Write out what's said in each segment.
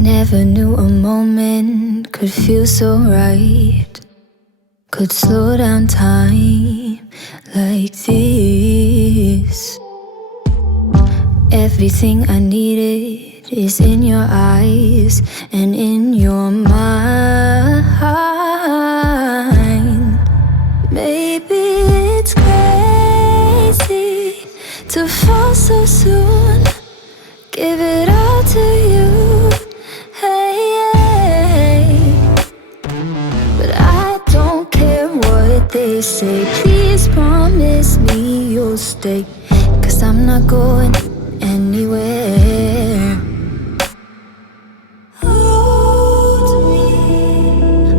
Never knew a moment could feel so right, could slow down time like this. Everything I needed is in your eyes and in your mind. Maybe it's crazy to fall so soon, give it all to you, hey. But I don't care what they say, please promise me you'll stay, 'cause I'm not going anywhere. Hold me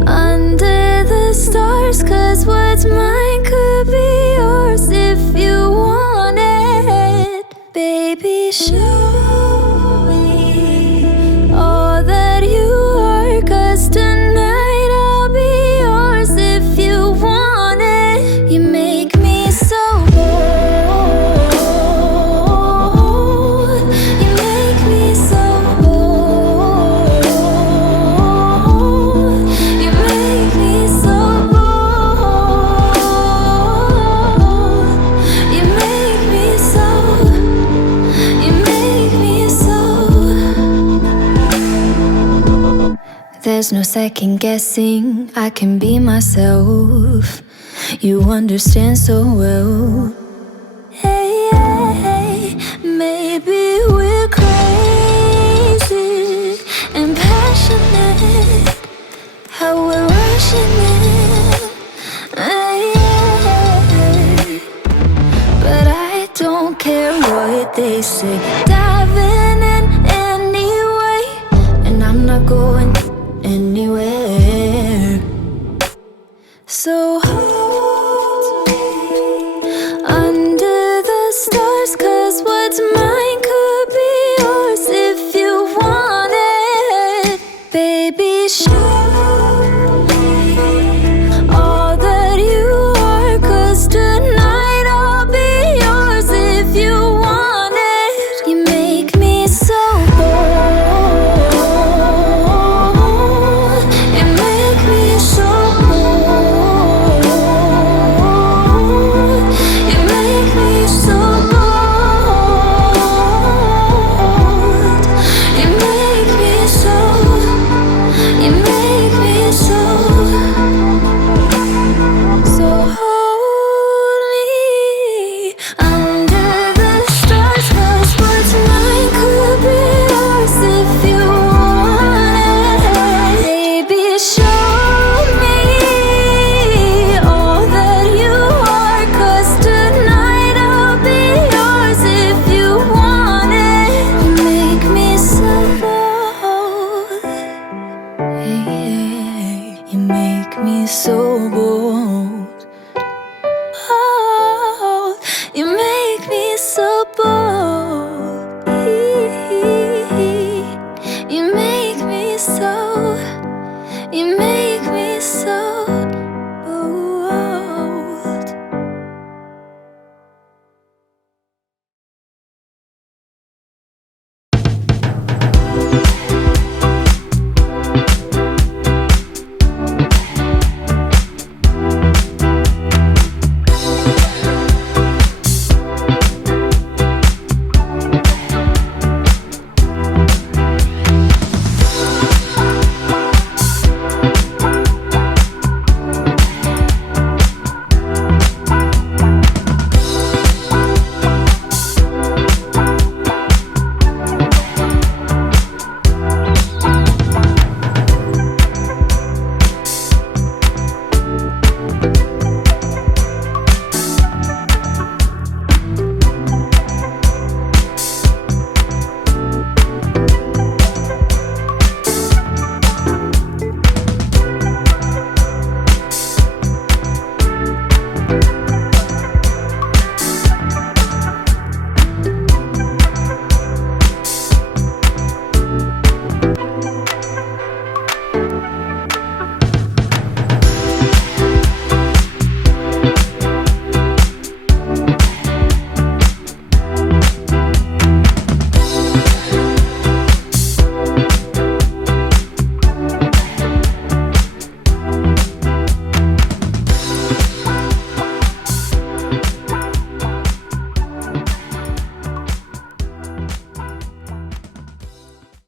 under the stars, 'cause what's mine could be yours if you want it. Baby, show me all that you are, 'cause tonight I'll be yours if you want it. You make me so bold, you make me so bold, you make me so bold, you make me so, you make me so. There's no second guessing, I can be myself. You understand so well. Hey, hey, maybe we're crazy and passionate, how we're rushing in. Hey, hey, but I don't care what they say, diving in anyway, and I'm not going